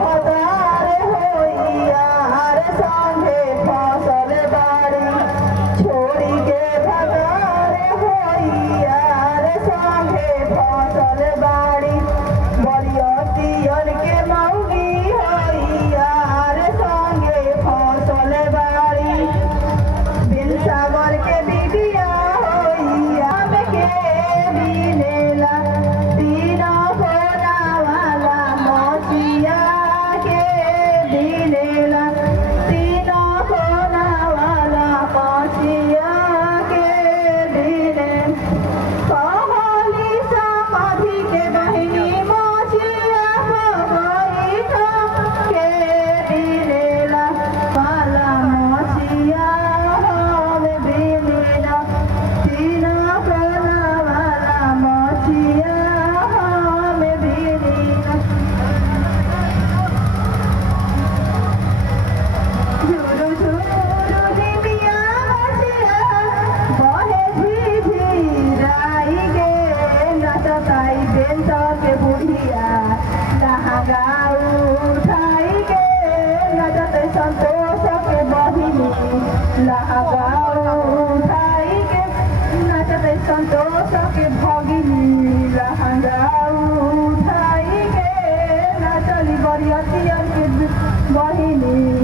भतार होइया हर संगे फसल बाड़ी छोड़ी के भतार होइया हर संगे फसल बाड़ी बरियतियन के मौगी होइया हर संगे फसल बाड़ी बिन सागर के बिटिया होइया के बिनेला तीना कोना वाला मोतिया के बिनेला तीना कोना वाला मोतिया के बिने कहली समाधि के बहिनी मोतिया होई के बिनेला वाला मोतिया होवे बिनेला तीना कोना वाला मोतिया होवे बिनेला झुरु झुरु दिबिया मोतिया बहे झिझिराई गे नचताई बेंत के बुढ़िया लहंगा उठाई गे नचते संतोष के बहिनी लहंगा उठाई गे नचते संतोष के भगिनी लहंगा उठाई गे नचली बरियतियन के बहिनी